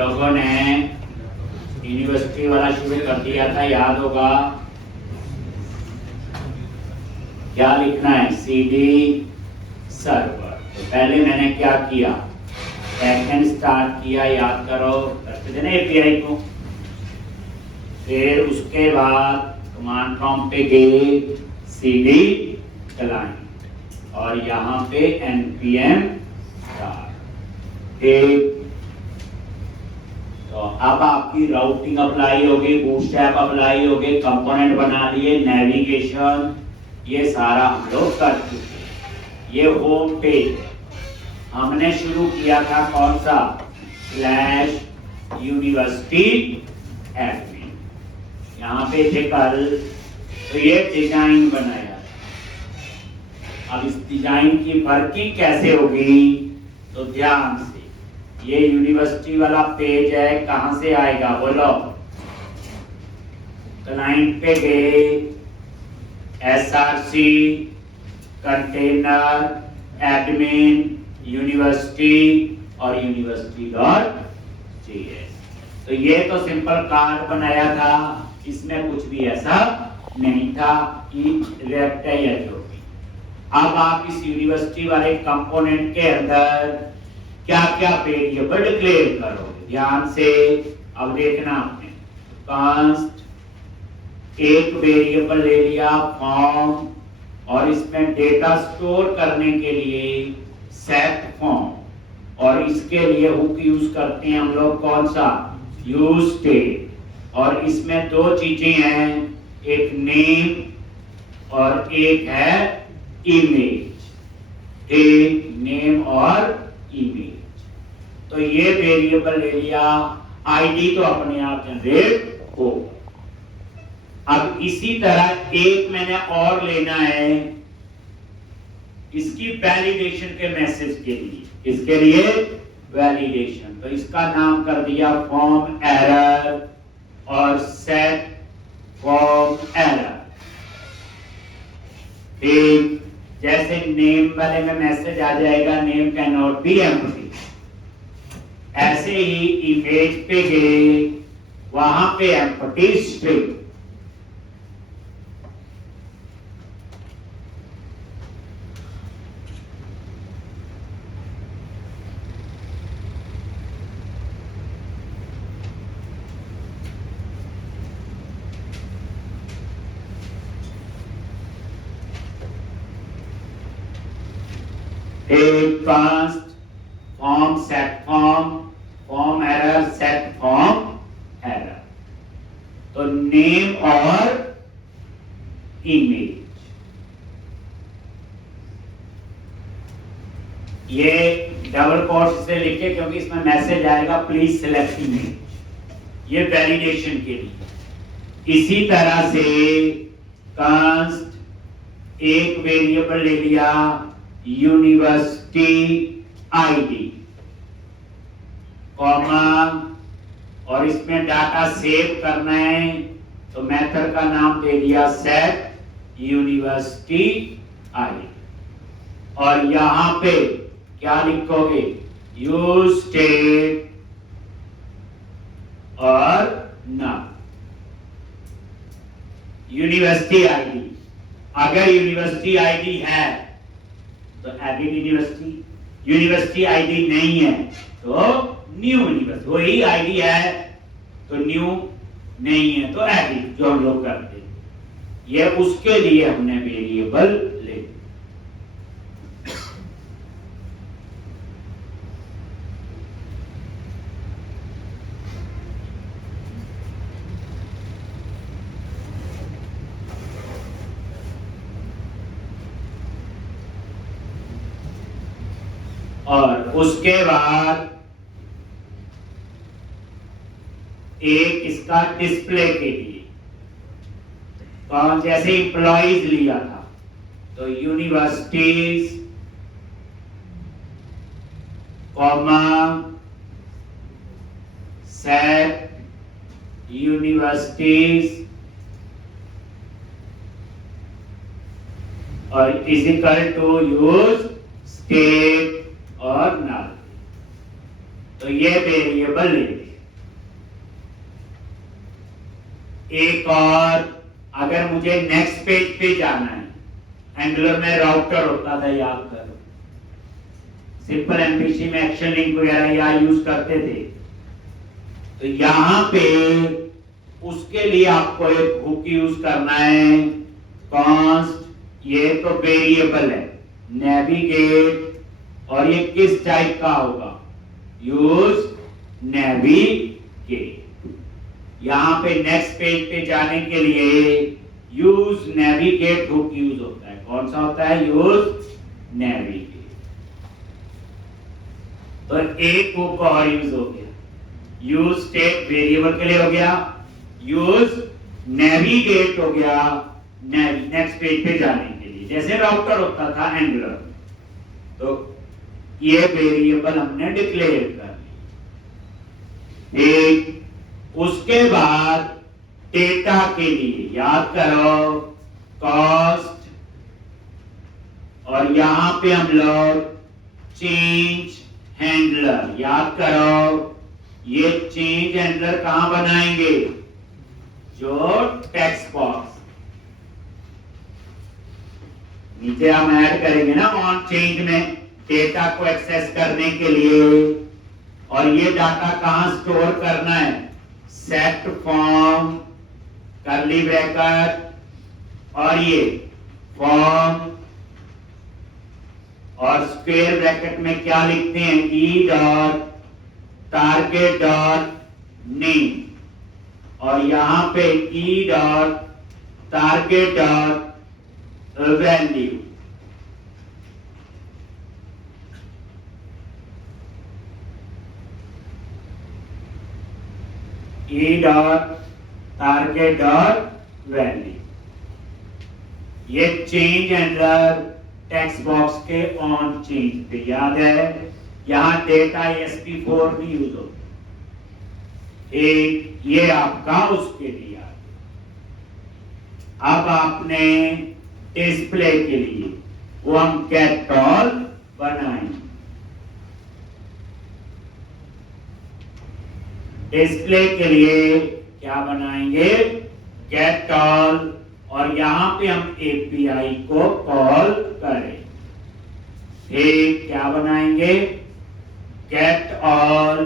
लोगों ने यूनिवर्सिटी वाला शुरू कर दिया था, याद होगा। क्या लिखना है? CD server. तो पहले मैंने क्या किया, बैकएंड स्टार्ट किया, याद करो, करते थे ना एपीआई को। फिर उसके बाद कमांड प्रॉम्प्ट पे गए सीडी क्लाइंट और यहाँ पे npm स्टार्ट। तो अब आपकी राउटिंग अप्लाई होगी, बूटस्ट्रैप अप्लाई होगी, कंपोनेंट बना लिए, नेविगेशन, ये सारा हम लोग कर चुके। ये होम पेज हमने शुरू किया था, कौन सा? /university admin। यहाँ पे थे कल, तो ये डिजाइन बनाया। अब इस डिजाइन की वर्किंग कैसे होगी, तो ध्यान से, ये यूनिवर्सिटी वाला पेज है, कहां से आएगा बोलो? क्लाइंट पे गए, src कंटेनर एडमिन यूनिवर्सिटी और university.js। तो ये तो सिंपल कार्ड बनाया था, इसमें कुछ भी ऐसा नहीं था कि रिएक्ट है या जो भी। अब आप इस यूनिवर्सिटी वाले कंपोनेंट के अंदर क्या क्या वेरिएबल डिक्लेयर करोगे, ध्यान से। अब देखना आपने, कांस्ट एक वेरिएबल ले लिया फॉर्म, और इसमें डेटा स्टोर करने के लिए सेट फॉर्म, और इसके लिए हुक यूज करते हैं हम लोग, कौन सा? Use state. और इसमें दो चीजें हैं, एक नेम और एक है इमेज। एक नेम और इमेज। तो ये वेरिएबल ले लिया, आईडी तो अपने आप जनरेट हो। अब इसी तरह एक मैंने और लेना है इसकी वैलिडेशन के मैसेज के लिए। इसके लिए वैलिडेशन, तो इसका नाम कर दिया फॉर्म एरर और सेट फॉर्म एरर। ठीक, जैसे नेम वाले में मैसेज आ जाएगा, name can not be empty. ऐसे ही इमेज पे गए, वहां पे एम्प्टी स्ट्रिंग। एक const form set form, form error set form error. तो नेम और इमेज, ये डबल कोट्स से लिखे क्योंकि इसमें मैसेज आएगा प्लीज सिलेक्ट इमेज, ये वैलिडेशन के लिए। इसी तरह से कांस्ट एक वेरिएबल ले लिया यूनिवर्सिटी आईडी, कॉमा, और इसमें डाटा सेव करना है, तो मेथड का नाम दे दिया सेट यूनिवर्सिटी आईडी। और यहां पे क्या लिखोगे? यूज स्टेट और नाम यूनिवर्सिटी आईडी। अगर यूनिवर्सिटी आईडी है तो एडिट यूनिवर्सिटी, यूनिवर्सिटी आईडी नहीं है तो न्यू यूनिवर्सिटी। वही आईडी है तो न्यू, नहीं है तो एडिट, जो हम लोग करते हैं। ये उसके लिए हमने वेरिएबल ले। और उसके बाद एक इसका डिस्प्ले के लिए, तो जैसे एम्प्लॉइज लिया था तो यूनिवर्सिटीज कॉमा सेट यूनिवर्सिटीज और इजिकल टू यूज स्टेट और नल। तो ये वेरिएबल ले लिया। एक और, अगर मुझे नेक्स्ट पेज पे जाना है, एंगुलर में राउटर होता था, याद करो, सिंपल एमपीसी में एक्शन लिंक वगैरह या यूज करते थे। तो यहां पे उसके लिए आपको एक हुक यूज करना है, कॉन्स्ट, ये तो वेरिएबल है, नेविगेट, और ये किस टाइप का होगा, यूज नेविगेट। यहां पे नेक्स्ट पेज पे जाने के लिए यूज नेविगेट हुक यूज होता है। कौन सा होता है, यूज नेविगेट। तो एक हुक और यूज हो गया, यूज स्टेट वेरिएबल के लिए हो गया, यूज नेविगेट हो गया नेक्स्ट पेज पे जाने के लिए, जैसे राउटर होता था एंगुलर। तो ये वेरिएबल हमने डिक्लेयर कर ली। एक, उसके बाद डेटा के लिए याद करो कॉस्ट, और यहां पे हम लोग चेंज हैंडलर, याद करो ये चेंज हैंडलर कहां बनाएंगे, जो टेक्स्ट बॉक्स नीचे हम ऐड करेंगे ना ऑन चेंज में, डेटा को एक्सेस करने के लिए। और ये डाटा कहां स्टोर करना है, सेट फॉर्म करली ब्रैकेट, और ये फॉर्म, और स्क्वायर ब्रैकेट में क्या लिखते हैं, ई डॉट टारगेट डॉट नेम, और यहां पे ई डॉट टारगेट डॉट वैल्यू। ई डॉट टारगेट डॉट वैल्यू, ये चेंज हैंडलर टेक्स्ट बॉक्स के ऑन चेंज पे, याद है यहां डेटा ESP4 भी यूज होता है। एक ये आपका उसके लिए। अब आपने डिस्प्ले के लिए वो हम गेट ऑल बनाएंगे। डिस्प्ले के लिए क्या बनाएंगे, गेट ऑल, और यहां पे हम एपीआई को कॉल करें। एक क्या बनाएंगे, गेट ऑल,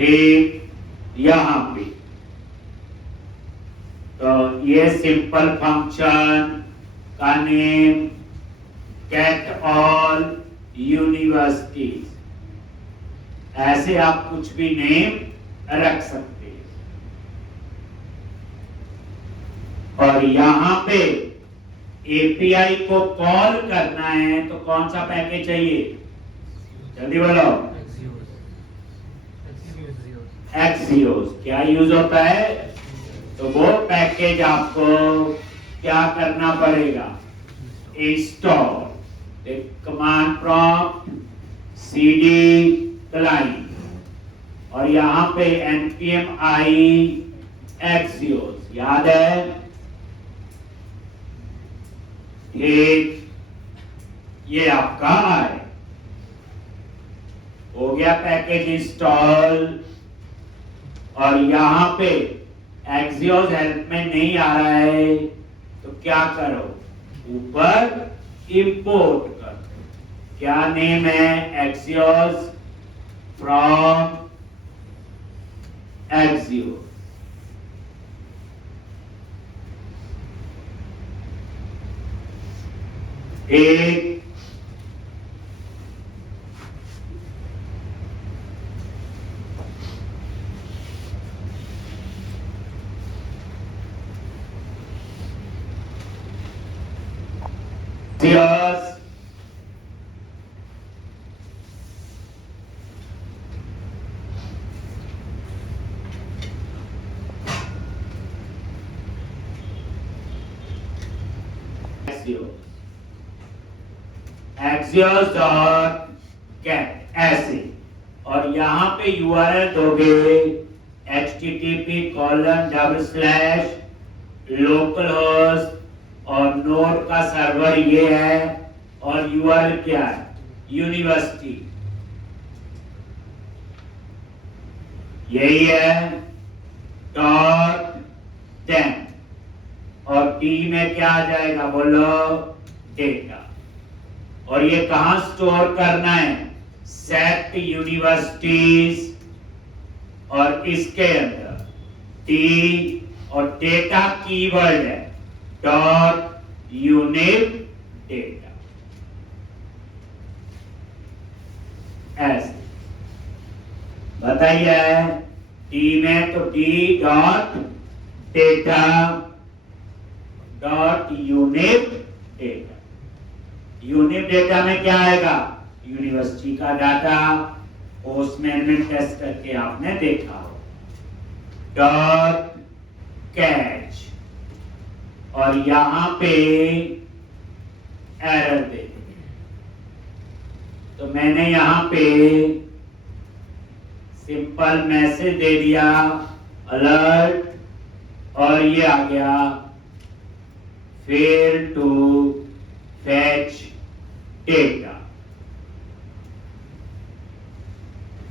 एक यहां पे, तो ये सिंपल फंक्शन का नेम गेट ऑल यूनिवर्सिटीज, ऐसे आप कुछ भी नेम रख सकते हैं। और यहां पे एपीआई को कॉल करना है तो कौन सा पैकेज चाहिए, जल्दी बोलो, एक्सियोस। क्या यूज होता है, तो वो पैकेज आपको क्या करना पड़ेगा, install, command prompt cd client, और यहां पे npm i axios, याद है, एक ये आपका है, हो गया पैकेज इंस्टॉल। और यहां पे Axios हेल्प में नहीं आ रहा है तो क्या करो, ऊपर इंपोर्ट करो, क्या नेम है, Axios फ्रॉम Axios। एक Axios Axios डॉट गेट ऐसे, और यहां पे यूआरएल दोगे http://localhost, और नोड का सर्वर ये है, और यूआरएल क्या है, यूनिवर्सिटी। यही है डॉट देन, और डी में क्या आ जाएगा बोलो, डेटा। और ये कहां स्टोर करना है, सेट यूनिवर्सिटीज, और इसके अंदर डी और डेटा कीवर्ड है डॉट यूनिक डेटा। ऐसे बताइए, डी में तो D dot data dot unique data. Unique data में क्या आएगा, यूनिवर्सिटी का डाटा, पोस्टमैन में टेस्ट करके आपने देखा हो, डॉट कैच, और यहां पे एरर दे, तो मैंने यहां पे सिंपल मैसेज दे दिया अलर्ट, और ये आ गया फेल टू फैच डेटा।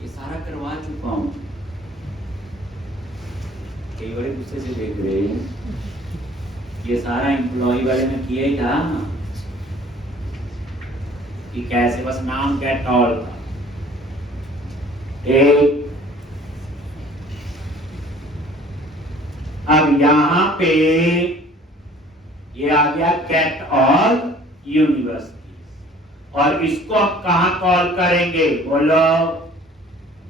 ये सारा करवा चुका हूं, कई बड़े गुस्से से देख रहे हैं, ये सारा एम्प्लॉय वाले ने किया ही था कि कैसे, बस नाम गेट ऑल था। एक अब यहां पे ये आ गया गेट ऑल यूनिवर्सिटी, और इसको अब कहां कॉल करेंगे बोलो,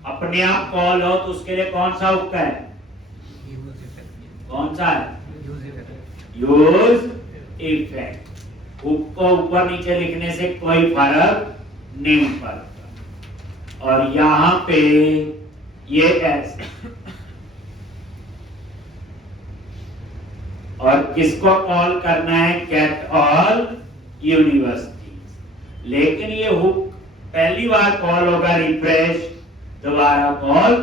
अपने आप कॉल हो तो उसके लिए कौन सा हुक है, कौन सा है, यूज इफेक्ट। हुक को ऊपर नीचे लिखने से कोई फर्क नहीं पड़ता, और यहां पे ये ऐसे, और किसको कॉल करना है, गेट ऑल यूनिवर्सिटीज। लेकिन ये हुक पहली बार कॉल होगा रिफ्रेश, दोबारा कॉल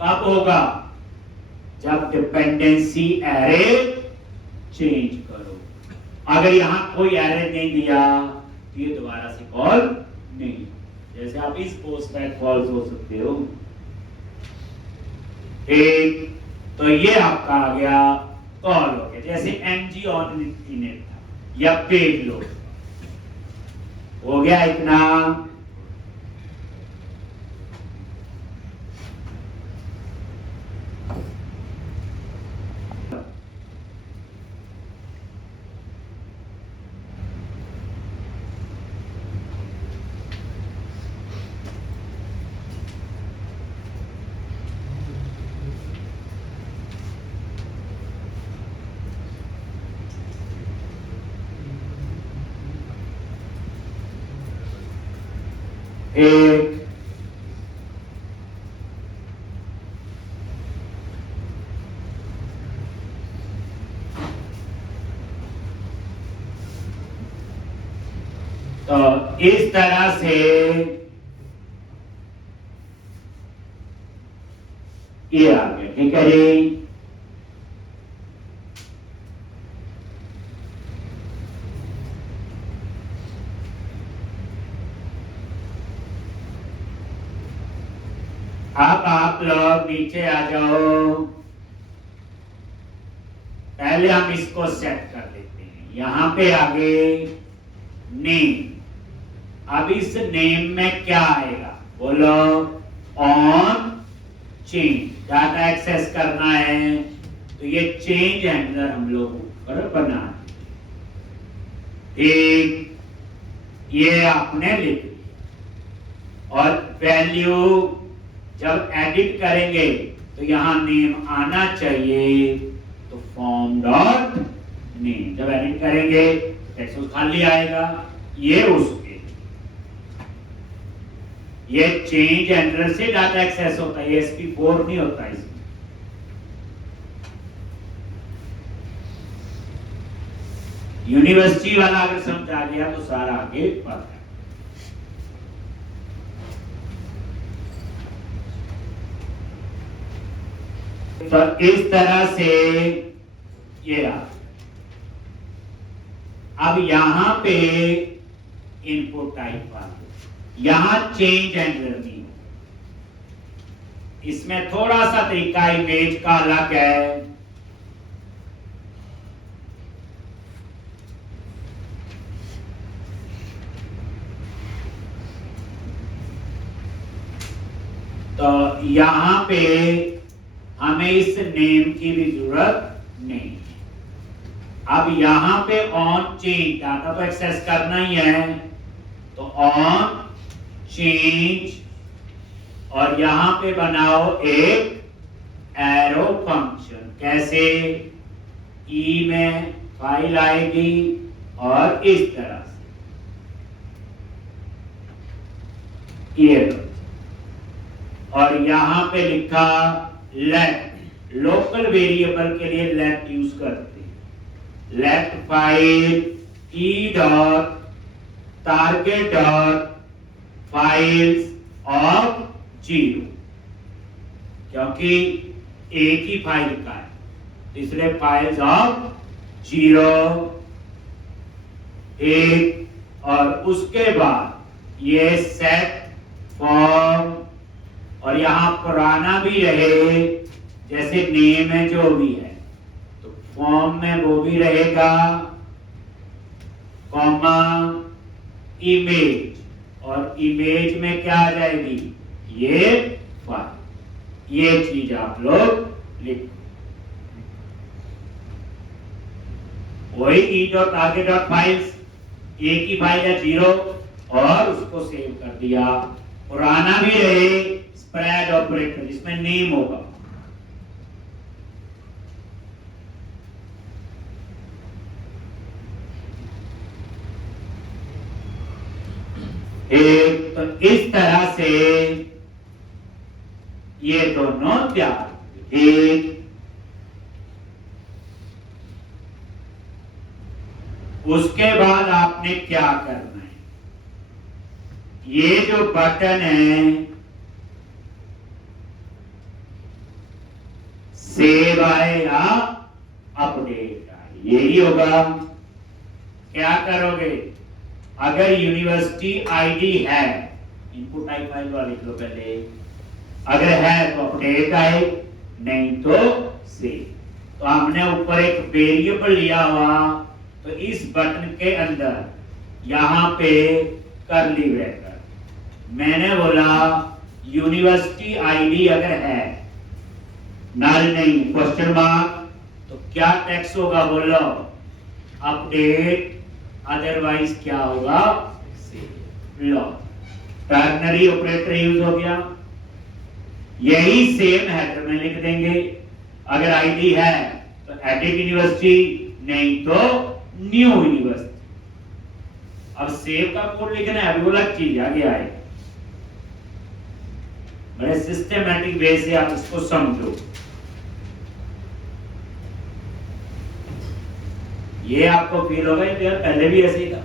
कब होगा, जब डिपेंडेंसी एरे चेंज करो। अगर यहां कोई एरे नहीं दिया तो ये दोबारा से कॉल नहीं, जैसे आप इस पोस्ट पे कॉल हो सकते हो। ठीक, तो ये आपका आ गया कॉल हो गया, जैसे एमजी ऑन इनेट था या पेज लोड हो गया इतना। एक तो इस तरह से ये आ गया, ठीक है जी। अब आप लोग नीचे आ जाओ, पहले हम इसको सेट कर देते हैं, यहां पे आगे नेम। अब इस नेम में क्या आएगा बोलो, ऑन चेंज, डाटा एक्सेस करना है तो ये चेंज हैंडलर हम लोग ऊपर बना, ठीक, ये आपने लिख दिया। और वैल्यू जब एडिट करेंगे तो यहां नेम आना चाहिए, तो फॉर्म डॉट नेम, जब एडिट करेंगे टेक्स्ट खाली आएगा, ये उसके, ये चेंज हैंडलर से डाटा एक्सेस होता है, SP4 नहीं होता इसमें। यूनिवर्सिटी वाला अगर समझ आ गया तो सारा आगे पता है। तो इस तरह से ये रहा। अब यहां पे इनपुट टाइप वाला, यहां चेंज हैंडलर नहीं, इसमें थोड़ा सा तरीका इमेज का अलग है। तो यहां पे हमें इस नेम की भी जरूरत नहीं है। अब यहां पे ऑन चेंज डाटा को एक्सेस करना ही है, तो ऑन चेंज और यहां पे बनाओ एक एरो फंक्शन। कैसे? ई में फाइल आएगी और इस तरह से ये, और यहां पे लिखा लेट, लोकल वेरिएबल के लिए लेट यूज करते हैं। Let file e dot target dot files of 0, क्योंकि एक ही फाइल का है, इसलिए फाइल्स ऑफ 0 एक, और उसके बाद ये सेट फॉर्म, और यहां पुराना भी रहे, जैसे नेम है जो भी है, तो फॉर्म में वो भी रहेगा, कॉमा इमेज, और इमेज में क्या आ जाएगी? ये फाइल। ये चीज आप लोग लिखो। वही ई डॉट आगे डॉट फाइल्स, एक ही फाइल है 0, और उसको सेव कर दिया। पुराना भी रहे स्प्रेड ऑपरेटर, जिसमें नेम होगा। एक तो इस तरह से ये दोनों तैयार। एक उसके बाद आपने क्या करना है? ये जो बटन है सेव आए या अपडेट आए, यही होगा। क्या करोगे? अगर यूनिवर्सिटी आईडी है, इनपुट आई फाइल वाला लिख लो पहले, अगर है तो अपडेट आए, नहीं तो सेव। तो हमने ऊपर एक वेरिएबल लिया हुआ, तो इस बटन के अंदर यहां पे करली ब्रैकेट, मैंने बोला यूनिवर्सिटी आईडी अगर है, नल नहीं, क्वेश्चन मार्क, तो क्या टेक्स्ट होगा? बोलो अपडेट, अदरवाइज क्या होगा? लो, टर्नरी ऑपरेटर यूज हो गया। यही सेम हेडर में लिख देंगे। अगर आईडी है तो एडिट यूनिवर्सिटी, नहीं तो न्यू यूनिवर्सिटी। अब सेव का कोड लिखना है, अभी वो अलग चीज आगे आए। बड़े सिस्टमैटिक वे से आप इसको समझो। ये आपको फील होगा कि यार पहले भी ऐसे ही था,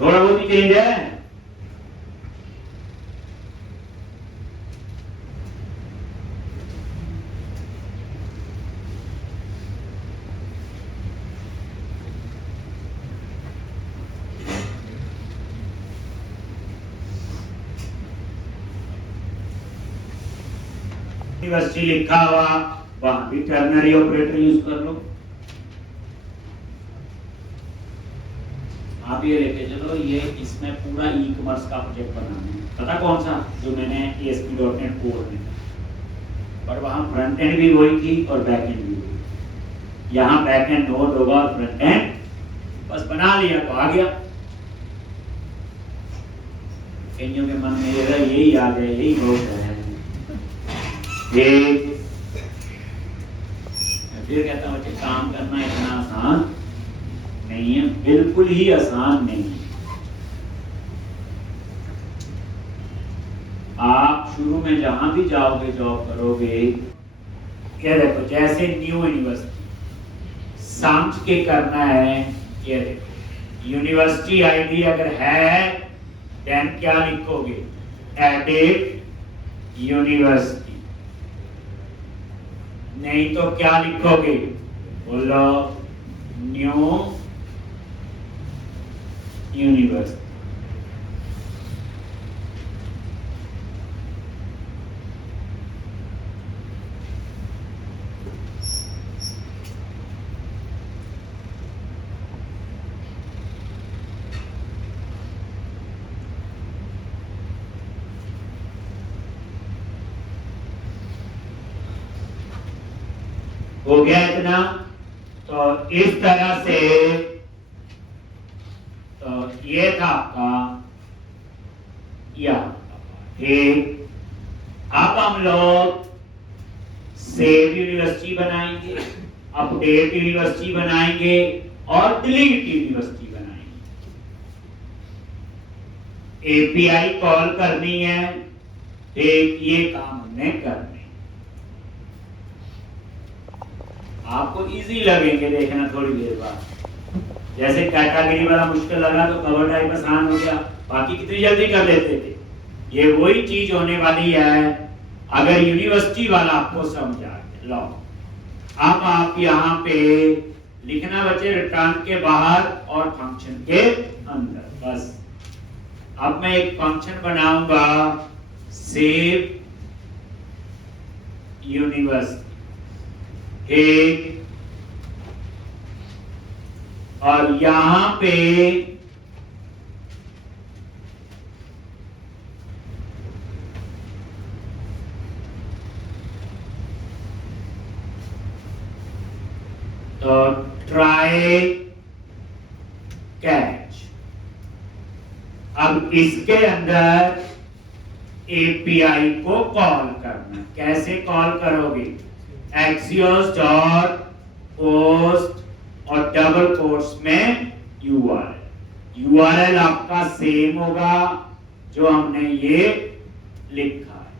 थोड़ा बहुत ही चेंज है। यूनिवर्सिटी लिखा हुआ, वहां भी टर्नरी ऑपरेटर यूज कर लो। आप ये लेके चलो, ये इसमें पूरा ई कॉमर्स का प्रोजेक्ट बनाना है। पता कौन सा? जो मैंने ASP.NET कोर में, पर वहां फ्रंट एंड भी वही थी और बैक एंड भी वही। यहाँ बैक एंड नोड होगा और फ्रंट एंड, बस बना लिया तो आ गया। कईयों के मन में यही आ गया, यही बहुत है। फिर कहता हूँ काम करना इतना आसान नहीं है, बिल्कुल ही आसान नहीं है। आप शुरू में जहां भी जाओगे, जॉब करोगे, क्या देखो, जैसे न्यू यूनिवर्सिटी समझ के करना है। ये देखो, यूनिवर्सिटी आईडी अगर है, देन क्या लिखोगे? एडिट यूनिवर्सिटी, नहीं तो क्या लिखोगे? बोलो न्यू यूनिवर्सिटी। हो गया इतना। तो इस तरह से तो ये था आपका या ठीक। अब हम लोग सेव यूनिवर्सिटी बनाएंगे, अपडेट यूनिवर्सिटी बनाएंगे और डिलीट यूनिवर्सिटी बनाएंगे। एपीआई कॉल करनी है, ठीक, ये काम हमने करने। आपको इजी लगेंगे, देखना थोड़ी देर बाद। जैसे कैटेगरी वाला मुश्किल लगा तो कवर टाइप आसान हो गया, बाकी कितनी जल्दी कर लेते थे। ये वही चीज होने वाली है अगर यूनिवर्सिटी वाला आपको समझ आ गया। लो अब आप यहाँ पे लिखना बच्चे रिटर्न के बाहर और फंक्शन के अंदर। बस अब मैं एक फंक्शन बनाऊंगा सेव यूनिवर्सिटी, ठीक, और यहां पे तो ट्राई कैच। अब इसके अंदर एपीआई को कॉल करना। कैसे कॉल करोगे? एक्सियोस डॉट पोस्ट और डबल कोट्स में यूआरएल। यूआरएल आपका सेम होगा जो हमने ये लिखा है।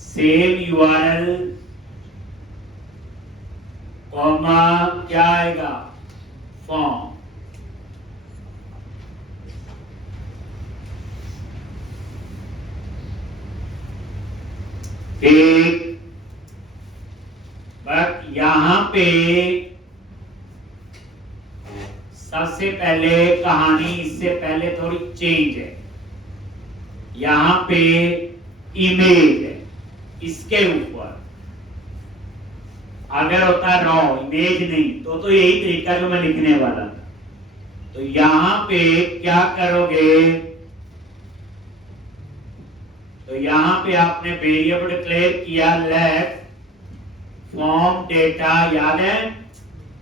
सेम यूआरएल कॉमा क्या आएगा? फॉर्म। ठीक, बट यहां पे सबसे पहले कहानी इससे पहले थोड़ी चेंज है। यहां पे इमेज है, इसके ऊपर अगर होता रॉ इमेज नहीं तो यही तरीका जो मैं लिखने वाला था। तो यहां पे क्या करोगे? तो यहां पे आपने वेरिएबल डिक्लेयर किया लेट फॉर्म डेटा, याद है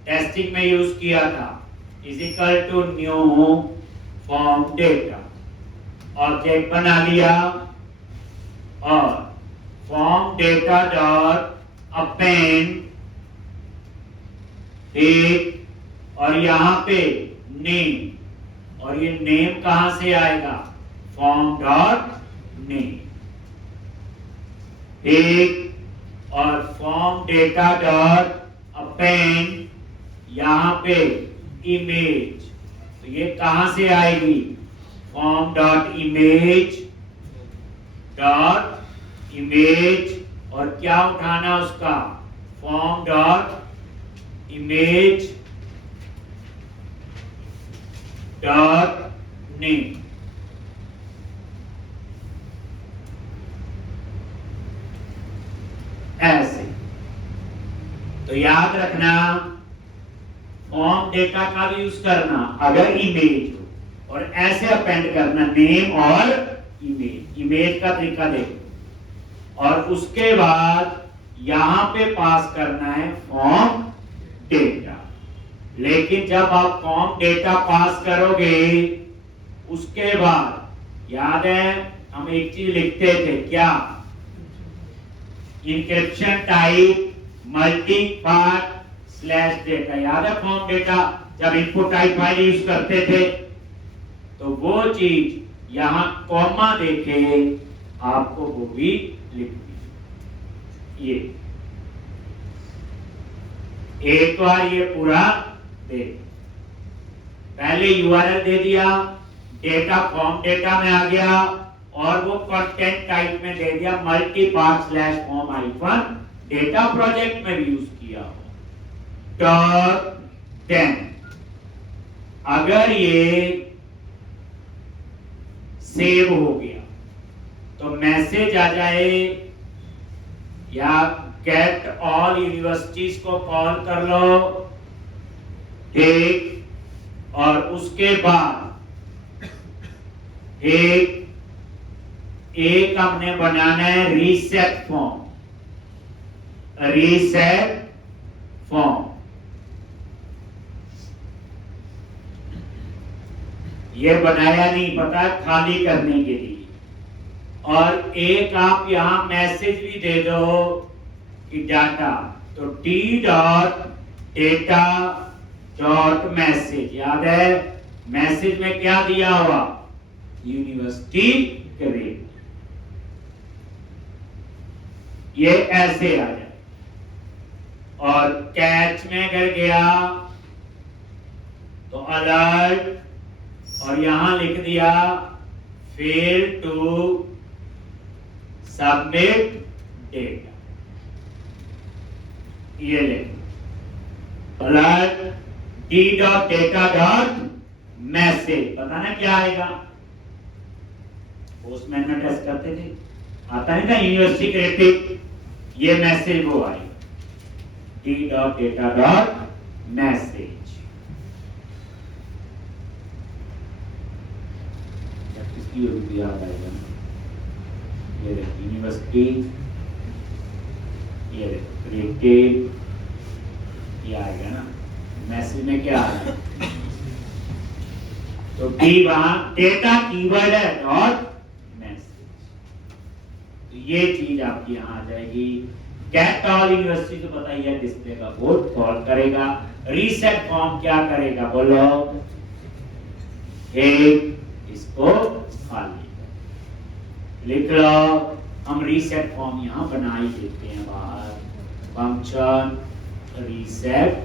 टेस्टिंग में यूज किया था, is equal to new form data. Object बना लिया और फॉर्म डेटा डॉट अपेंड, ठीक, और यहां पे नेम, और ये नेम कहां से आएगा? फॉर्म डॉट नेम, ठीक, और फॉर्म डेटा डॉट अपेंड यहां पे इमेज, तो ये कहां से आएगी? Form dot image dot image, और क्या उठाना उसका? Form dot image dot name. ऐसे तो याद रखना फॉर्म डेटा का भी यूज करना अगर इमेज हो, और ऐसे अपेंड करना नेम और इमेज। इमेज का तरीका देखो, और उसके बाद यहां पे पास करना है फॉर्म डेटा। लेकिन जब आप फॉर्म डेटा पास करोगे उसके बाद याद है हम एक चीज लिखते थे, क्या? Encryption type multi part slash data. याद है फॉर्म डेटा जब इनपुट टाइप फाइल यूज करते थे, तो वो चीज यहां कॉमा देके आपको वो भी लिखनी। ये एक बार ये पूरा दे, पहले यूआरएल दे दिया, डेटा फॉर्म डेटा में आ गया, और वो कंटेंट टाइप में दे दिया multi part slash form iPhone data. Project में भी यूज किया हो। देन अगर ये सेव हो गया तो मैसेज आ जाए, या गेट ऑल यूनिवर्सिटीज को कॉल कर लो, ठीक, और उसके बाद एक हमने बनाना है रीसेट फॉर्म। रीसेट फॉर्म, ये बनाया नहीं, पता, खाली करने के लिए। और एक आप यहां मैसेज भी दे दो कि डाटा, तो T dot data dot message, याद है मैसेज में क्या दिया हुआ, यूनिवर्सिटी ग्रेड, ये ऐसे आ जाए। और कैच में अगर गया तो अलर्ट, और यहां लिख दिया फेल टू सबमिट डेटा, ये लिख alert D dot data dot message, पता ना क्या आएगा, पोस्टमैन में टेस्ट करते थे, आता है ना यूनिवर्सिटी क्रिएटिव, ये मैसेज वो I D dot data dot message. किसकी याद आएगा, ये यूनिवर्सिटी, ये क्रिएटिव, ये आएगा ना मैसेज में, क्या आएगा, तो डी वहां डेटा कीवर्ड है डॉट मैसेज, तो ये चीज आपकी यहां आ जाएगी। कैट ऑल यूनिवर्सिटी तो पता ही है, डिस्प्ले का बोर्ड कॉल करेगा, रीसेट फॉर्म क्या करेगा बोलो, एक इसको खाली लिख लो, हम रीसेट फॉर्म यहां बना ही देते हैं बाहर, फंक्शन रीसेट,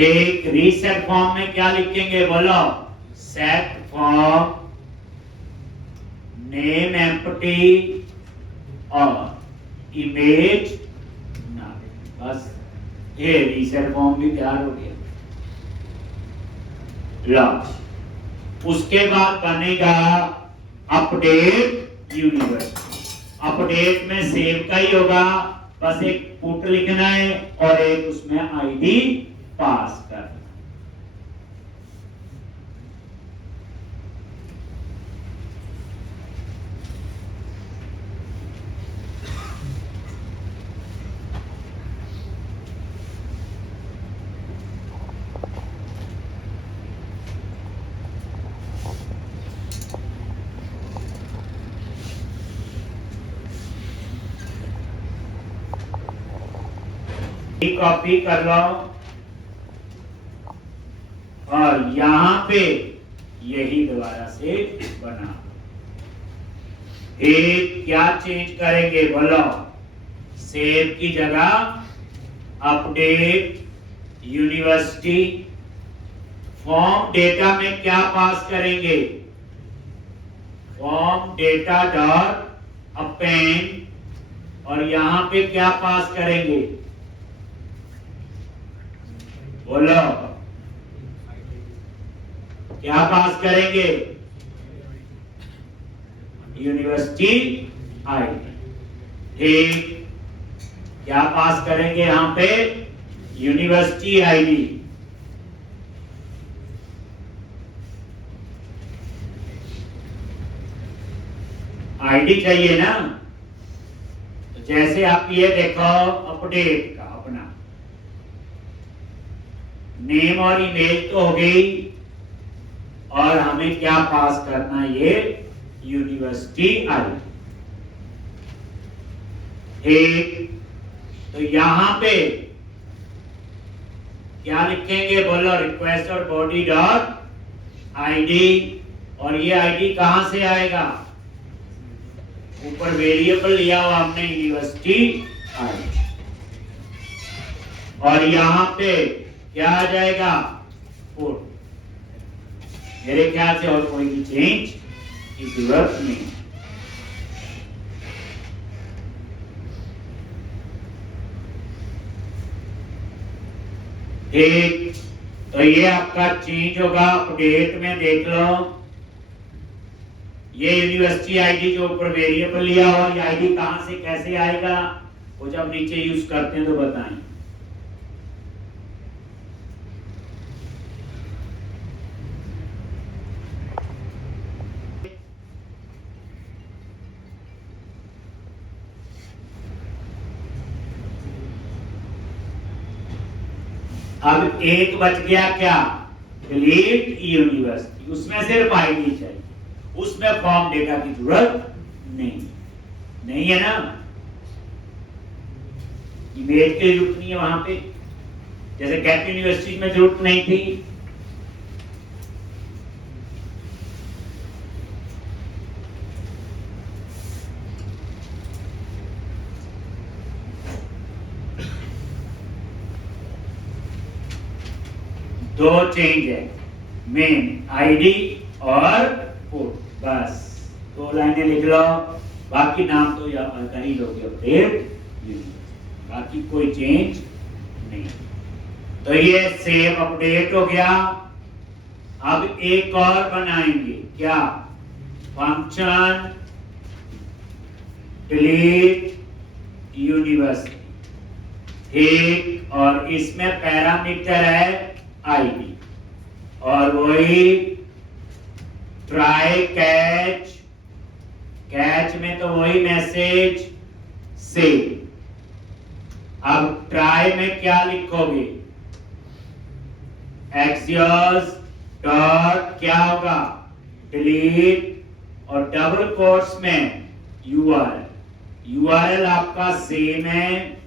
एक रीसेट फॉर्म में क्या लिखेंगे बोलो, सेट फॉर्म नेम एम्प्टी और इमेज ना, बस ये रीसेट फॉर्म भी तैयार हो गया। लॉन्च, उसके बाद बनेगा अपडेट यूनिवर्सिटी, अपडेट में सेव का ही होगा, बस एक पुट लिखना है और एक उसमें आईडी पास करना। कॉपी कर लो और यहां पे यही दोबारा से बना, एक क्या चेंज करेंगे बोलो, सेव की जगह अपडेट यूनिवर्सिटी, फॉर्म डेटा में क्या पास करेंगे, फॉर्म डेटा डॉट अपेंड, और यहां पे क्या पास करेंगे बोलो, क्या पास करेंगे, यूनिवर्सिटी आईडी, ठीक, क्या पास करेंगे यहां पे, यूनिवर्सिटी आईडी, आईडी चाहिए ना, तो जैसे आप ये देखो अपडेट का अपना नेम और इमेज तो हो गई, और हमें क्या पास करना, ये यूनिवर्सिटी आई, एक, तो यहां पे क्या लिखेंगे बोलो, रिक्वेस्ट और बॉडी डॉट आईडी, और ये आईडी कहां से आएगा, ऊपर वेरिएबल लिया हुआ हमने यूनिवर्सिटी आईडी, और यहां पे क्या आ जाएगा, पुट, मेरे ख्याल से और कोई भी चेंज की जरूरत नहीं। एक, तो ये आपका चेंज होगा, अपडेट में देख लो, ये यूनिवर्सिटी आईडी जो ऊपर वेरिएबल लिया हुआ, ये आईडी कहां से कैसे आएगा, वो जब नीचे यूज करते हैं तो बताएं। अब एक बच गया क्या, डिलीट यूनिवर्सिटी, उसमें सिर्फ आईडी चाहिए, उसमें फॉर्म डेटा की जरूरत नहीं है ना, इमेज की जरूरत नहीं है वहां पे, जैसे गेट यूनिवर्सिटी में जरूरत नहीं थी। दो चेंज है, मेन आईडी और पोर्ट, बस 2 लाइनें लिख लो, बाकी नाम तो यहाँ कर ही लोगे अपडेट, बाकी कोई चेंज नहीं। तो ये सेव अपडेट हो गया। अब एक और बनाएंगे, क्या, फंक्शन डिलीट यूनिवर्सिटी, ठीक, और इसमें पैरामीटर है आईडी, और वही ट्राई कैच, कैच में तो वही मैसेज सेव। अब ट्राई में क्या लिखोगे, एक्सियोस डॉट क्या होगा, डिलीट, और डबल कोट्स में यूआरएल, यूआरएल आपका सेम है,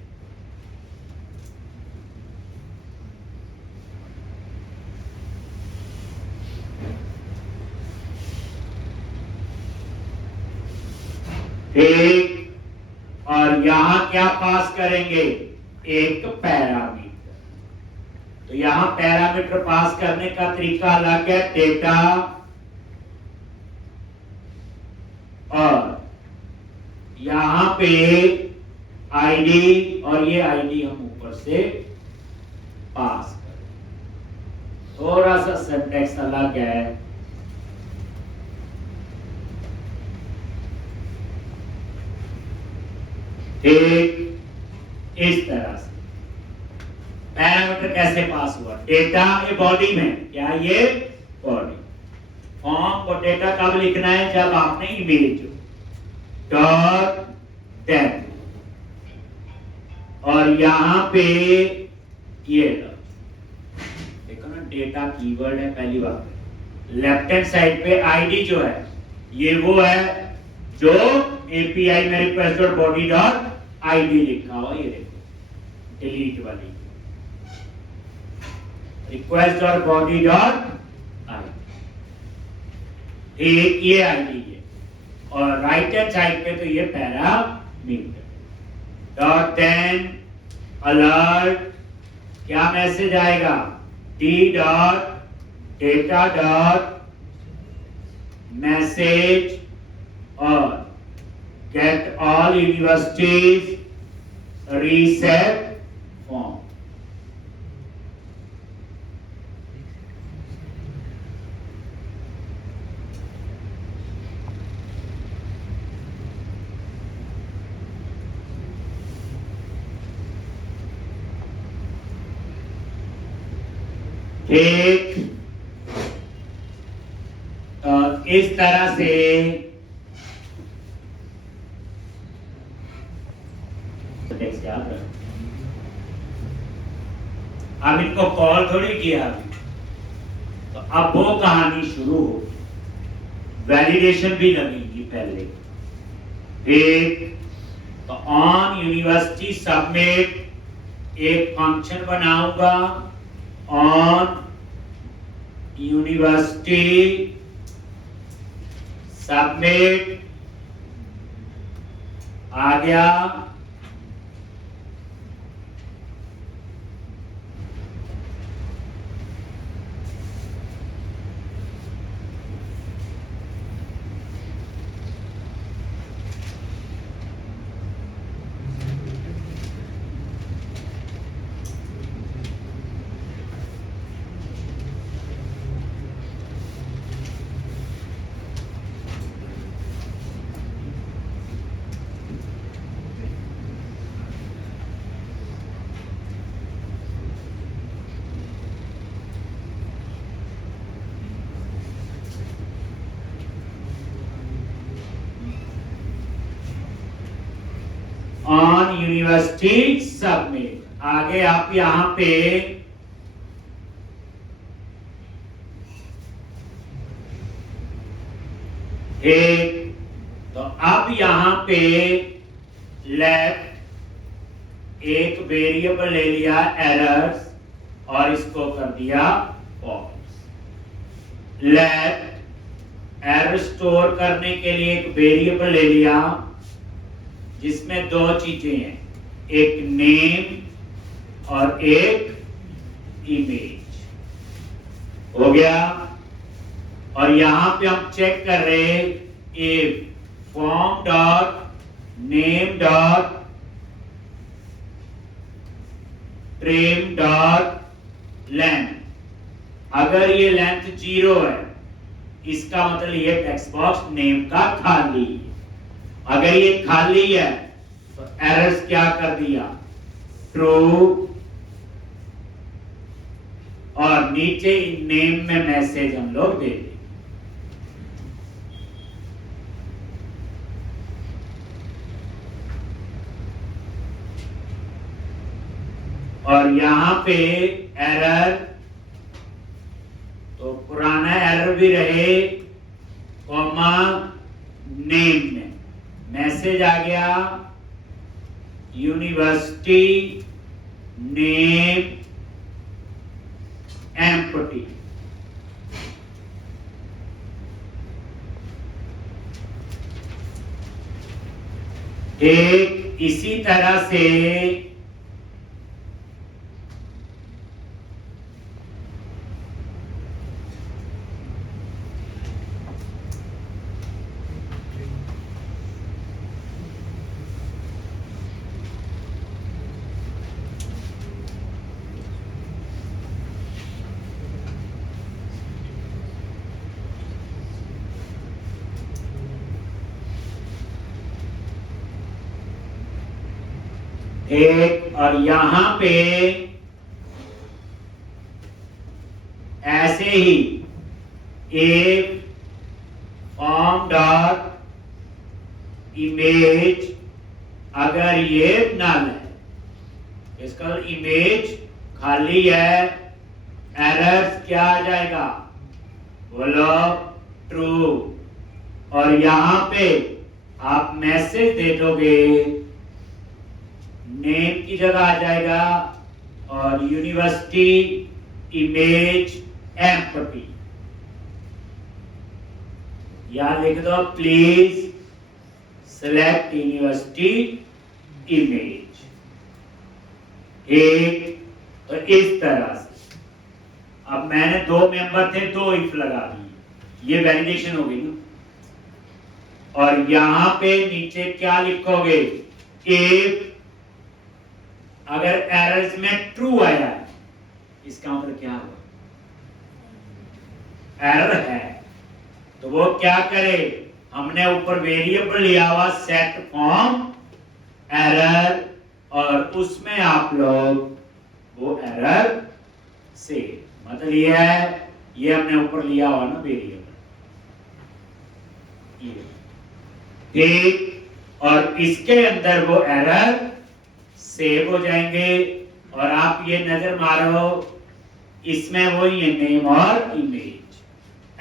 ठीक, और यहां क्या पास करेंगे, एक पैरामीटर। तो यहां पैरामीटर पास करने का तरीका अलग है, डेटा, और यहां पे आईडी, और ये आईडी हम ऊपर से पास करें, थोड़ा सा सिंटैक्स अलग है। ठीक, इस तरह से पैरामीटर कैसे पास हुआ, डेटा ये बॉडी में, क्या ये बॉडी, फॉर्म को डेटा कब लिखना है, जब आपने इमेज डॉट डेट, और यहां पे ये देखो ना, डेटा कीवर्ड है पहली बार, लेफ्ट हैंड साइड पे आईडी जो है ये वो है जो एपीआई में request dot body dot ID लिखा हुआ, ये देखो डिलीट वाली, request dot body dot ID, ठीक, ये आईडी है, और राइट हैंड साइड पे तो ये पैरामीटर डॉट देन अलर्ट, क्या मैसेज आएगा, D dot data dot message, और get all universities reset form, ठीक, इस तरह से याद रखो। अब इनको कॉल थोड़ी किया, तो अब वो कहानी शुरू होगी, वैलिडेशन भी लगेगी पहले, ठीक, तो ऑन यूनिवर्सिटी सबमिट एक फंक्शन बनाऊंगा, ऑन यूनिवर्सिटी सबमिट, आ गया, ऑन यूनिवर्सिटी सबमिट, आगे आप यहां पे ठीक, तो अब यहां पे लेफ्ट एक वेरिएबल ले लिया एरर्स और इसको कर दिया फॉल्स। लेफ्ट एरर स्टोर करने के लिए एक वेरिएबल ले लिया जिसमें दो चीजें हैं, एक नेम और एक इमेज। हो गया। और यहां पे हम चेक कर रहे हैं if form dot name dot trim dot length, अगर ये लेंथ 0 है इसका मतलब ये टेक्स्ट बॉक्स नेम का खाली है। अगर ये खाली है तो एरर्स क्या कर दिया, ट्रू, और नीचे नेम में मैसेज हम लोग दे दें। और यहां पे एरर, तो पुराना एरर भी रहे, कॉमा नेम में मैसेज आ गया यूनिवर्सिटी नेम एम्प्टी। एक इसी तरह से एक, और यहां पे ऐसे ही एक फॉर्म डॉट इमेज, अगर ये नल है, इसका इमेज खाली है, एरर्स क्या आ जाएगा, बोलो ट्रू। और यहां पे आप मैसेज दे दोगे, नेम की जगह आ जाएगा और यूनिवर्सिटी इमेज एम्प्टी। यहां लिख दो प्लीज सेलेक्ट यूनिवर्सिटी इमेज। एक, तो इस तरह से अब मैंने दो मेंबर थे, दो इफ लगा दी, ये वैलिडेशन हो गई ना। और यहां पे नीचे क्या लिखोगे, इफ अगर एरर्स में ट्रू आया है, इसका मतलब क्या हुआ, एरर है, तो वो क्या करे, हमने ऊपर वेरिएबल लिया हुआ सेट फॉर्म एरर, और उसमें आप लोग वो एरर से, मतलब ये है, ये हमने ऊपर लिया हुआ ना वेरिएबल, ठीक, और इसके अंदर वो एरर सेव हो जाएंगे। और आप ये नजर मारो, इसमें वो ये नेम और इमेज।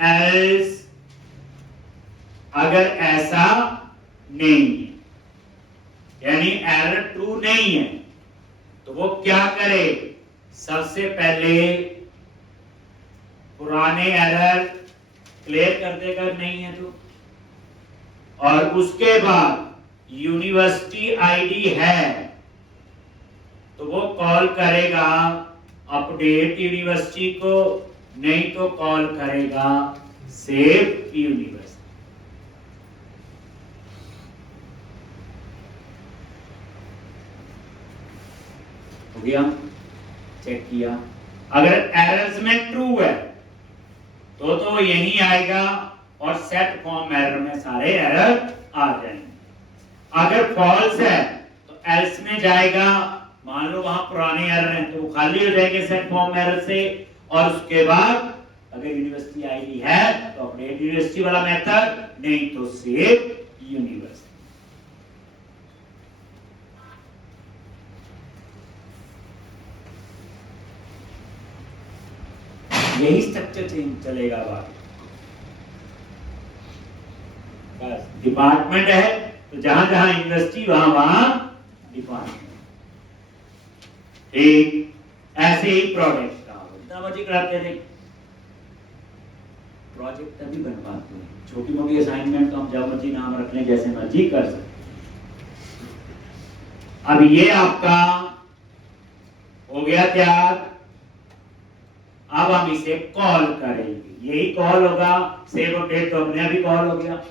एल्स अगर ऐसा नहीं है, यानी एरर ट्रू नहीं है, तो वो क्या करे, सबसे पहले पुराने एरर क्लियर कर देगा, नहीं है तो, और उसके बाद यूनिवर्सिटी आईडी है तो वो कॉल करेगा अपडेट यूनिवर्सिटी को, नहीं तो कॉल करेगा सेव यूनिवर्सिटी। हो गया, चेक किया। अगर एरर्स में ट्रू है तो यही आएगा और सेट फॉर्म एरर में सारे एरर आ जाएंगे। अगर फॉल्स है तो एल्स में जाएगा, मान लो वहां पुराने एरर हैं तो वो खाली हो जाएंगे सेट फॉर्म एरर से, और उसके बाद अगर यूनिवर्सिटी आईडी है तो अपडेट यूनिवर्सिटी वाला मेथड, नहीं तो सेव यूनिवर्सिटी। यही स्ट्रक्चर चलेगा बात। डिपार्टमेंट है तो जहां जहां यूनिवर्सिटी वहां वहां डिपार्टमेंट। ठीक ऐसे ही प्रोडक्ट का जितना मर्जी कराते थे, प्रोजेक्ट तभी बन पाते हैं। छोटी मोटी असाइनमेंट तो हम जब मर्जी नाम रख लें, जैसे मर्जी कर सकते। अब ये आपका हो गया तैयार। अब हम इसे कॉल करेंगे, यही कॉल होगा। सेव अपडेट तो अपने भी कॉल हो गया।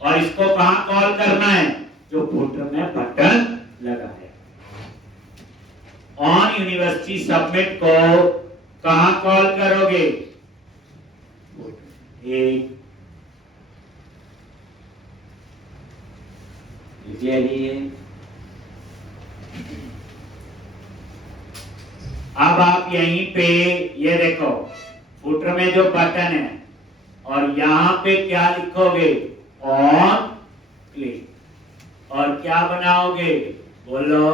और इसको कहां कॉल करना है? जो फुटर में बटन लगा है। ऑन यूनिवर्सिटी सबमिट को कहां कॉल करोगे? एक अब आप यहीं पे ये देखो, फुटर में जो बटन है और यहां पे क्या लिखोगे? On click. और क्या बनाओगे? बोलो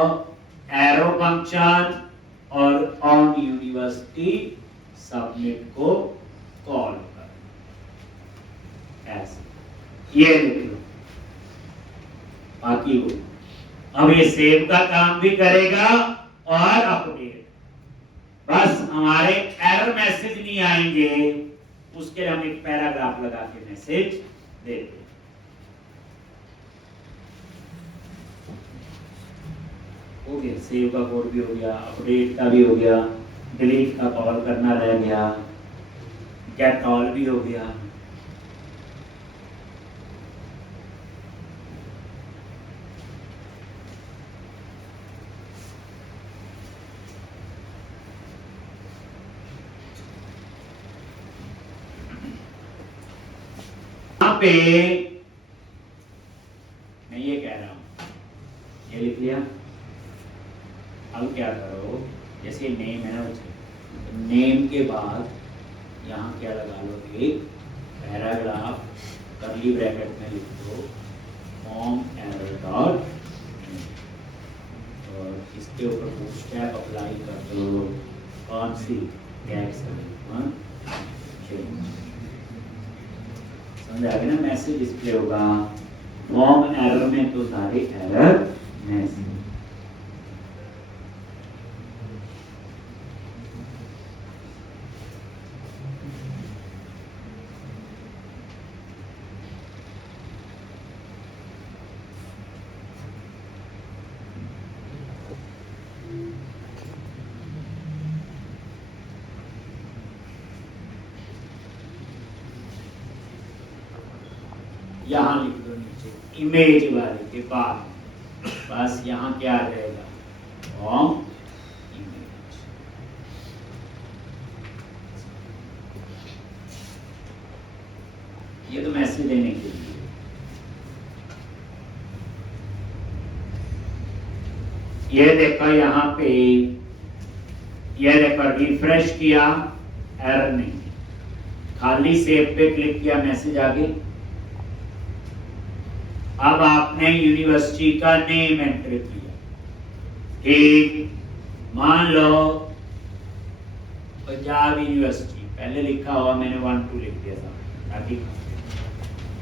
एरो फंक्शन और ऑन यूनिवर्सिटी सबमिट को कॉल कर, ऐसे ये लिख लो। बाकी हो, अब ये सेव का काम भी करेगा और अपडेट। बस हमारे एरर मैसेज नहीं आएंगे, उसके लिए हम एक पैराग्राफ लगा के मैसेज देते। हो गया, सेव का कोड भी हो गया, अपडेट का भी हो गया, डिलीट का कॉल करना रह गया, गेट ऑल भी हो गया। पे मैं ये कह रहा हूं, ये लिख लिया। अब क्या करो, जैसे नेम है ना, तो नेम के बाद यहां क्या लगा लो? एक पैराग्राफ कर्ली ब्रैकेट में लिख दो, फॉर्म एरर डॉट, और इसके ऊपर बूटस्ट्रैप अप्लाई कर दो। कौन सी? Tax change. समझ आ गया ना? मैसेज डिस्प्ले होगा। फॉर्म एरर में तो सारे एरर मैसेज। यहाँ लिख दो नीचे इमेज वाले के बाद, बस यहाँ क्या आ जाएगा? Form image. ये तो मैसेज देने के लिए। ये देखो यहाँ पे, ये देखो रिफ्रेश किया, एरर नहीं, खाली सेव पे क्लिक किया, मैसेज आ गया। अब आपने यूनिवर्सिटी का नेम एंटर किया, ठीक, मान लो पंजाब यूनिवर्सिटी, पहले लिखा हुआ मैंने 1 2 लिख दिया था, ताकि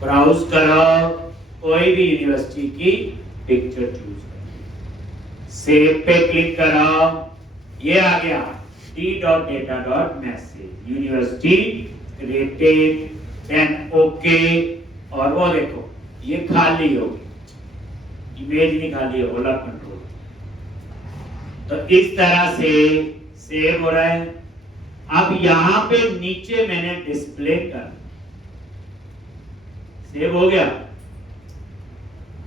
ब्राउज करो, कोई भी यूनिवर्सिटी की पिक्चर चूज करो, सेव पे क्लिक करो, ये आ गया d.data.message university created, then okay. और वो देखो ये खाली होगी, इमेज नहीं खाली है, होल्ड कंट्रोल। तो इस तरह से सेव हो रहा है। अब यहां पे नीचे मैंने डिस्प्ले कर, सेव हो गया।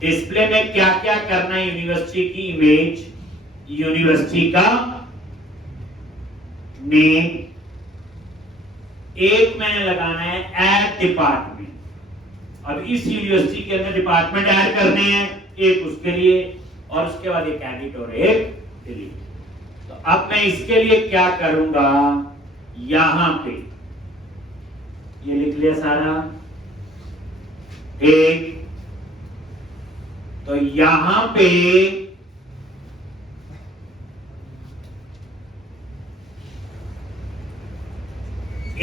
डिस्प्ले में क्या क्या करना है? यूनिवर्सिटी की इमेज, यूनिवर्सिटी का नेम, एक मैंने लगाना है ऐड डिपार्टमेंट। अब इस यूनिवर्सिटी के अंदर डिपार्टमेंट ऐड करने हैं, एक उसके लिए, और उसके बाद एक एडिट और एक डिलीट। तो अब मैं इसके लिए क्या करूंगा? यहां पे ये लिख लिया सारा, एक, तो यहां पे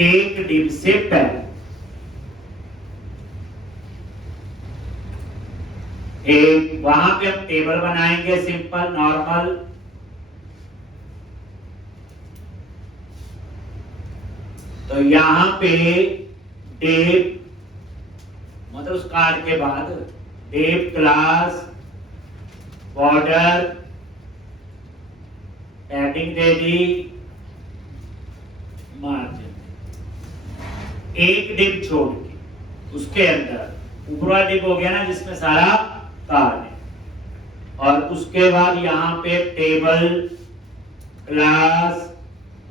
एक डिव से पहले एक वहां पे हम टेबल बनाएंगे सिंपल नॉर्मल, तो यहां पे डेप मतलब उस कार्ड के बाद डेप क्लास बॉर्डर पैडिंग दे दी, मार्जिन एक डिप छोड़ के उसके अंदर ऊपरा डिप हो गया ना जिसमें सारा कार्ड है, और उसके बाद यहाँ पे टेबल क्लास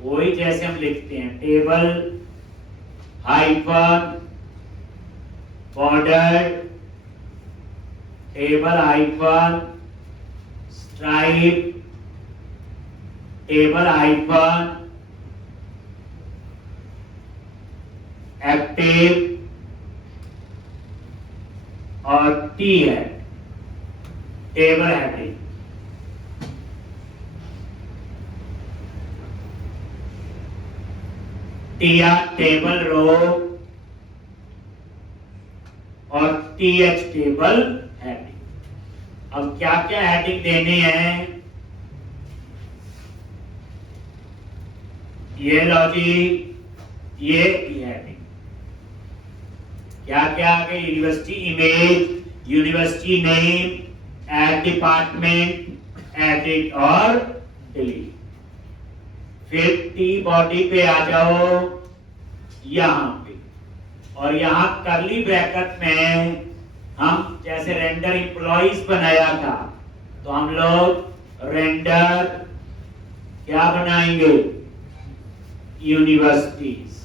वही जैसे हम लिखते हैं table hyphen border table hyphen stripe table hyphen active और टी है table heading. TR table row और टीएच टेबल हेडिंग। अब क्या क्या हेडिंग देनी है, ये लो जी, ये हेडिंग क्या क्या आ गई, university image, university name, at department, edit और डिलीट। फिर टी बॉडी पे आ जाओ यहां पे, और यहां करली ब्रैकेट में हम जैसे रेंडर एम्प्लॉइज बनाया था तो हम लोग रेंडर क्या बनाएंगे, यूनिवर्सिटीज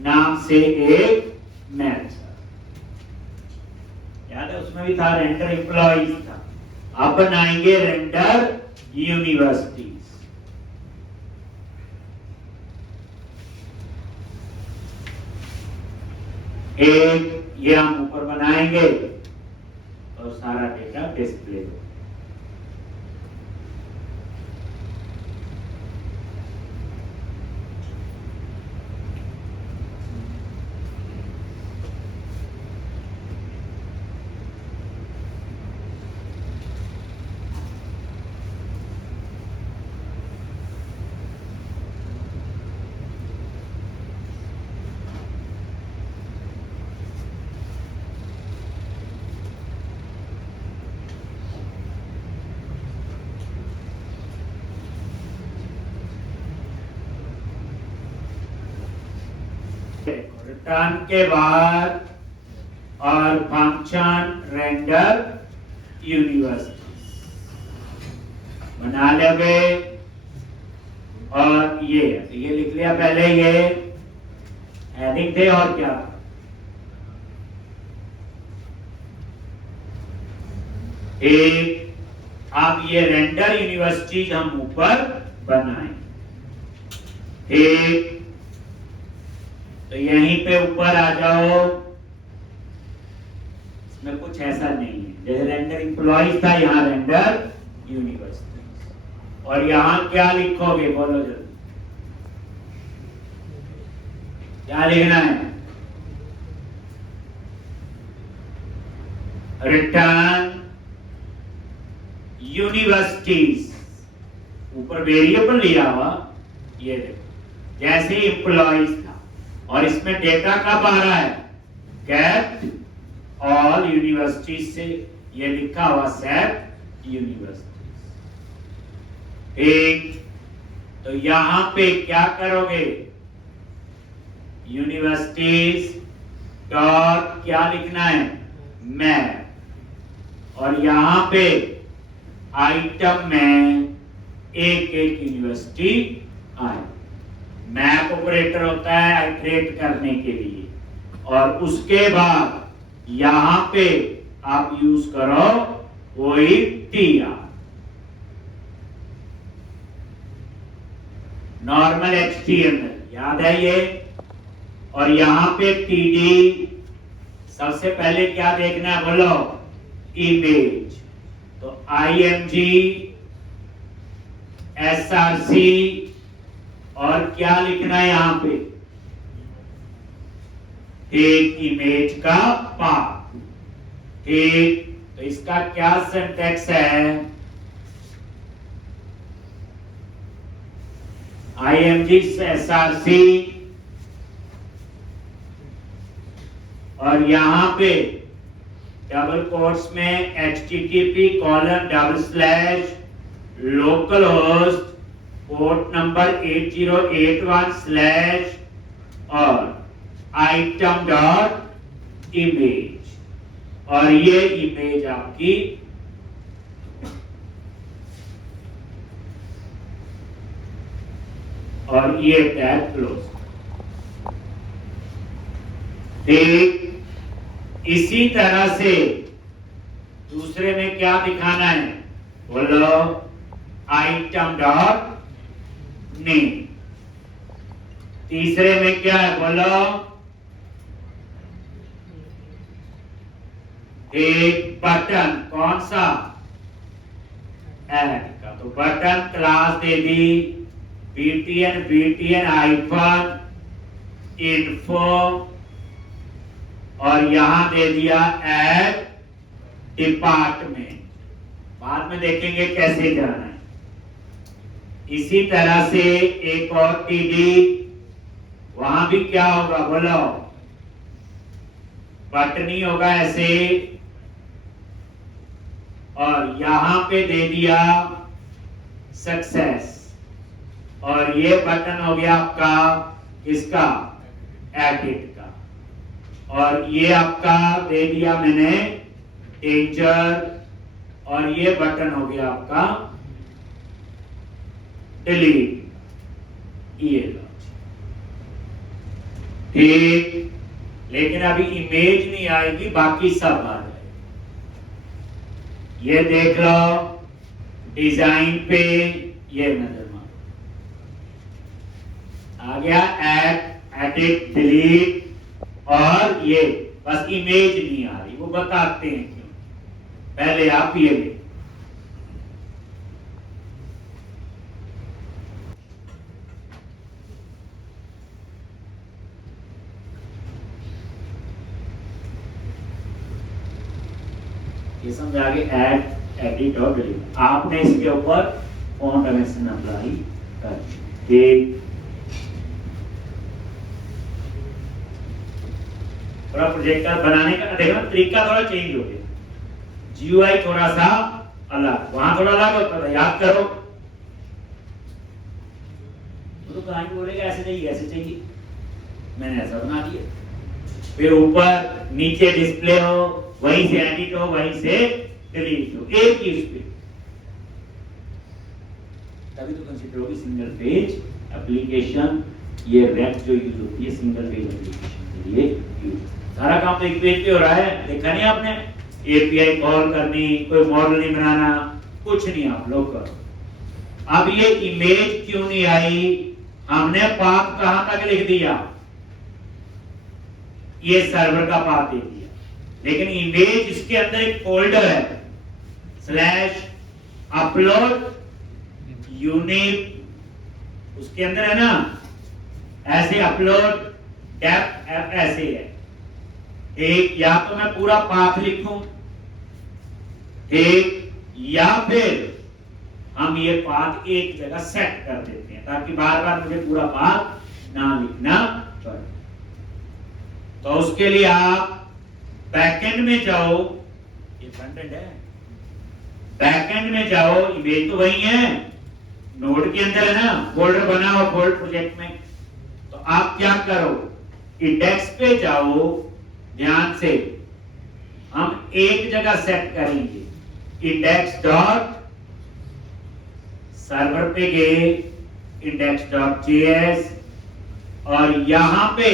नाम से एक मैच याद है, उसमें भी था रेंडर एम्प्लॉइज था, अब बनाएंगे रेंडर यूनिवर्सिटीज। एक ये हम ऊपर बनाएंगे और सारा डेटा डिस्प्ले होगा। रिटर्न के बाद और फंक्शन रेंडर यूनिवर्सिटी बना लोगे, और ये लिख लिया पहले, ये हेडिंग थे और क्या, एक अब ये रेंडर यूनिवर्सिटी हम ऊपर बनाएं, एक तो यहीं पे ऊपर आ जाओ, इसमें कुछ ऐसा नहीं है, जैसे रेंडर एम्प्लॉइज था यहाँ रेंडर यूनिवर्सिटी, और यहाँ क्या लिखोगे बोलो जल्दी, क्या लिखना है, रिटर्न यूनिवर्सिटीज, ऊपर वेरिएबल लिया हुआ, ये देखो जैसे एम्प्लॉइज था, और इसमें डेटा कब आ रहा है, गेट ऑल यूनिवर्सिटीज से ये लिखा हुआ सेट यूनिवर्सिटीज। एक तो यहां पे क्या करोगे, यूनिवर्सिटीज डॉट क्या लिखना है, मैप, और यहां पे आइटम में एक एक यूनिवर्सिटी आए। मैप ऑपरेटर होता है आइटरेट करने के लिए, और उसके बाद यहां पे आप यूज करो वही टीआर नॉर्मल एचटीएमएल, याद है ये, और यहां पे टीडी, सबसे पहले क्या देखना है बोलो, इमेज, तो आईएमजी एसआरसी, और क्या लिखना है यहां पे, एक इमेज का पाथ, एक तो इसका क्या सिंटैक्स है? IMG SRC और यहां पे डबल कोट्स में http://localhost पोर्ट नंबर 8081/ और item.image और ये इमेज आपकी और ये टैग क्लोज। ठीक इसी तरह से दूसरे में क्या दिखाना है? बोलो item.name। तीसरे में क्या है? बोलो एक बटन, कौन सा? ऐड का। तो बटन क्लास दे दी btn-info और यहां दे दिया ऐड डिपार्टमेंट। बाद में देखेंगे कैसे जाना है। इसी तरह से एक और टीडी, वहां भी क्या होगा? बोलो बटनी होगा ऐसे और यहां पे दे दिया सक्सेस और ये बटन हो गया आपका इसका एडिट का और ये आपका दे दिया मैंने डेंजर और ये बटन हो गया आपका डिलीट। ये ठीक, लेकिन अभी इमेज नहीं आएगी, बाकी सब आ जाएगा। ये देख लो डिजाइन पे, ये नजर मारो आ गया ऐड, एडिट, डिलीट और ये बस इमेज नहीं आ रही, वो बताते हैं क्यों। पहले आप ये ले ये समझ आगे ऐड, एडिट और डिलीट। आपने इसके ऊपर फॉन्ट डायमेंशन अप्लाई कर ठीक। थोड़ा प्रोजेक्टर बनाने का देखो तरीका थोड़ा चेंज हो गया, जीयूआई थोड़ा सा अलग, वहां थोड़ा अलग होता था, याद करो। तो कहानी बोलेगा ऐसे नहीं ऐसे चाहिए, मैंने ऐसा बना दिया। फिर ऊपर नीचे डिस्प्ले हो, वहीं से एडिट हो, वहीं से डिलीट हो, एक ही उस पे। तभी तो कंसीडर होगी सिंगल पेज एप्लीकेशन। ये रैप जो यूज होती है सिंगल पेज एप्लीकेशन के लिए यूज। सारा काम तो एक पेज पे हो रहा है, देखा नहीं आपने? एपीआई कॉल करनी, कोई मॉडल नहीं बनाना, कुछ नहीं, आप लोग करो। अब ये इमेज क्यों नहीं आई? हमने पाथ कहां तक लिख दिया? ये सर्वर का पाथ दे दिया, लेकिन इमेज इसके अंदर एक फोल्डर है /upload unique, उसके अंदर है ना ऐसे अपलोड डेप ऐसे है। एक या तो मैं पूरा पाथ लिखूं ठीक, या फिर हम ये पाथ एक जगह सेट कर देते हैं ताकि बार बार मुझे पूरा पाथ ना लिखना पड़े। तो उसके लिए आप बैकएंड में जाओ, ये फ्रंट एंड है, बैकएंड में जाओ, इमेज तो वही है, नोड के अंदर है ना, फोल्डर बना हो फोल्डर प्रोजेक्ट में। तो आप क्या करो, इंडेक्स पे जाओ, ध्यान से हम एक जगह सेट करेंगे, इंडेक्स डॉट सर्वर पे गए, index.js और यहां पे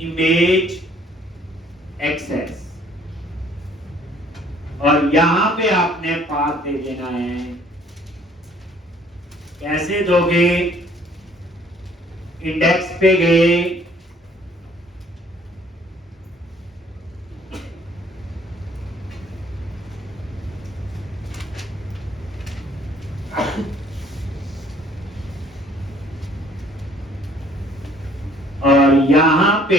इमेज एक्सेस और यहां पे आपने पाथ दे देना है। कैसे दोगे? इंडेक्स पे गए, और यहां पे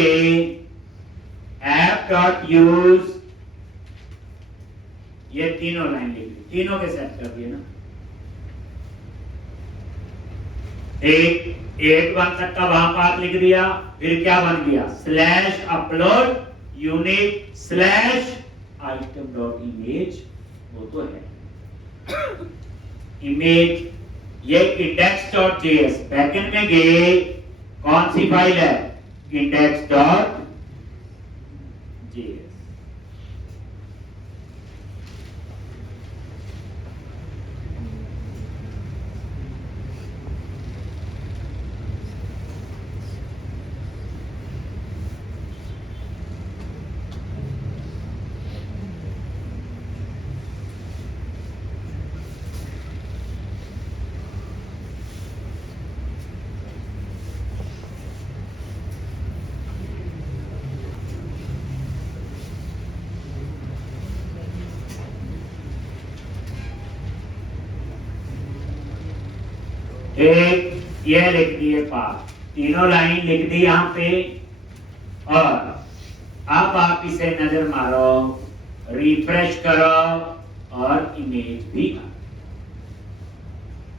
ऐप सेट डॉट यूज, ये तीनों लाइन लिख दी, तीनों के सेट कर दिए ना। एक 1 तक का वहां पाथ लिख दिया, फिर क्या बन गया, slash upload unique slash item dot image, वो तो है इमेज। ये इंडेक्स डॉट जेएस बैकएंड में गए, कौन सी फाइल है, इंडेक्स डॉट जेएस। एक ये लिख दिए पाथ, तीनों लाइन लिख दी यहां पे। और अब आप इसे नजर मारो, रिफ्रेश करो और इमेज भी,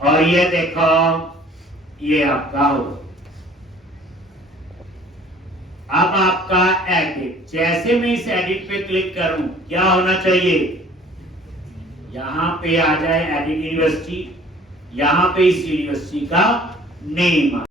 और ये देखो ये आपका हो। अब आपका एडिट, जैसे मैं इस एडिट पे क्लिक करूं क्या होना चाहिए, यहां पे आ जाए एडिट यूनिवर्सिटी, यहां पे इस यूनिवर्सिटी का नेम